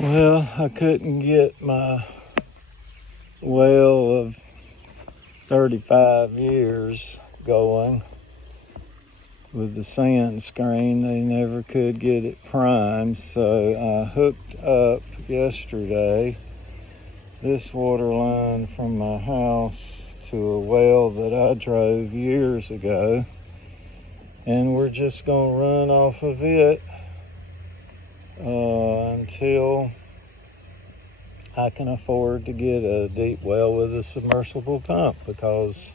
Well, I couldn't get my well of 35 years going with the sand screen. They never could get it primed, so I hooked up yesterday this water line from my house to a well that I drove years ago, and we're just gonna run off of it until I can afford to get a deep well with a submersible pump, because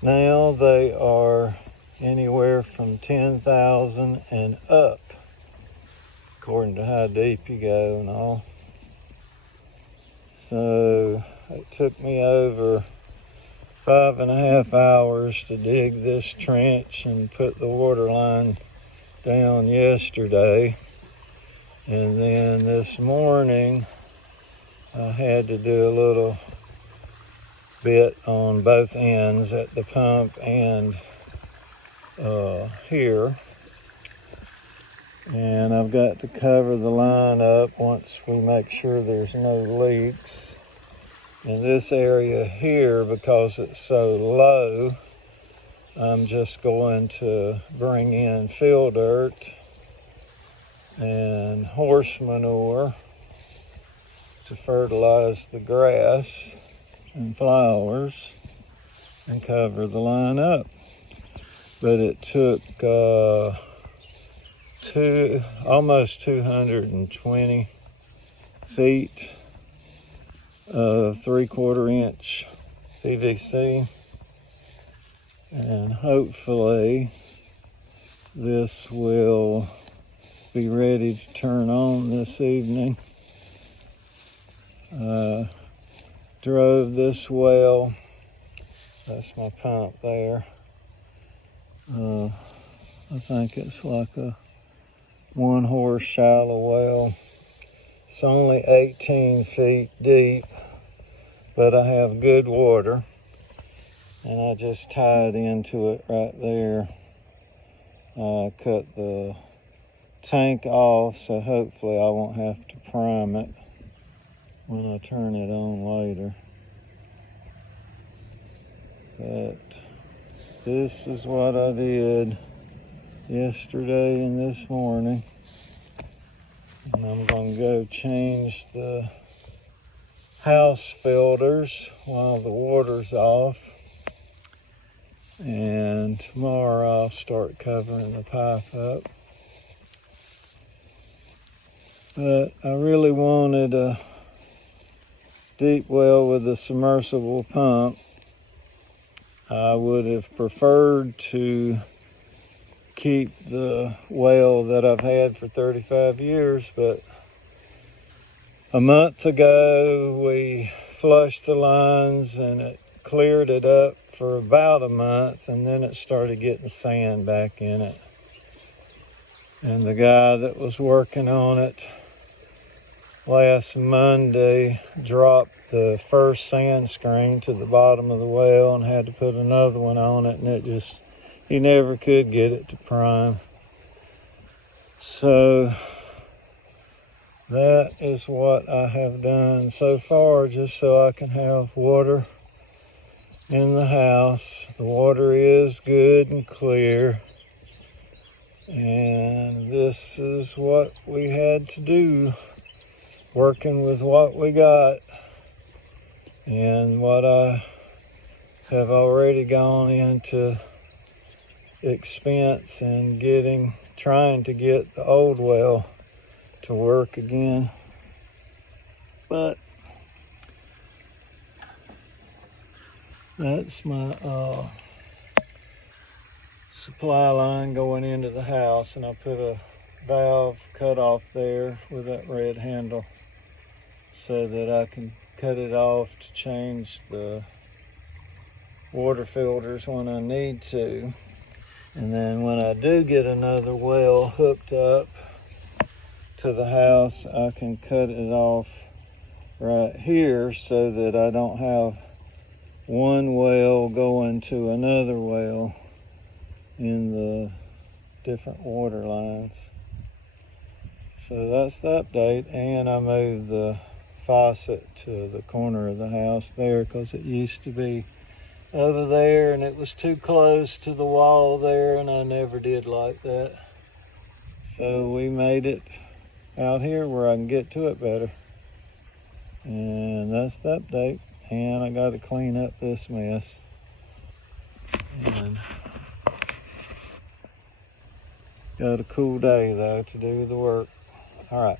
now they are anywhere from 10,000 and up, according to how deep you go and all. So it took me over 5.5 hours to dig this trench and put the water line down yesterday. And then this morning, I had to do a little bit on both ends at the pump and here. And I've got to cover the line up once we make sure there's no leaks. In this area here, because it's so low, I'm just going to bring in fill dirt and horse manure to fertilize the grass and flowers and cover the line up. But it took almost 220 feet of 3/4 inch PVC, and hopefully this will be ready to turn on this evening. Drove this well, that's my pump there. I think it's like a 1-horse shallow well. It's only 18 feet deep, but I have good water, and I just tied into it right there. I cut the tank off, so hopefully I won't have to prime it when I turn it on later. But this is what I did yesterday and this morning. And I'm going to go change the house filters while the water's off. And tomorrow I'll start covering the pipe up. But I really wanted a deep well with a submersible pump. I would have preferred to keep the well that I've had for 35 years, but a month ago we flushed the lines and it cleared it up for about a month, and then it started getting sand back in it. And the guy that was working on it last Monday dropped the first sand screen to the bottom of the well and had to put another one on it, and he never could get it to prime. So that is what I have done so far, just so I can have water in the house. The water is good and clear, and this is what we had to do, working with what we got. And what I have already gone into expense in trying to get the old well to work again. But that's my supply line going into the house, and I put a valve cut off there with that red handle so that I can cut it off to change the water filters when I need to. And then when I do get another well hooked up to the house, I can cut it off right here so that I don't have one well going to another well in the different water lines. So that's the update, and I moved the faucet to the corner of the house there because it used to be over there and it was too close to the wall there, and I never did like that. So we made it out here where I can get to it better. And that's the update. And I got to clean up this mess. And got a cool day though to do the work. All right.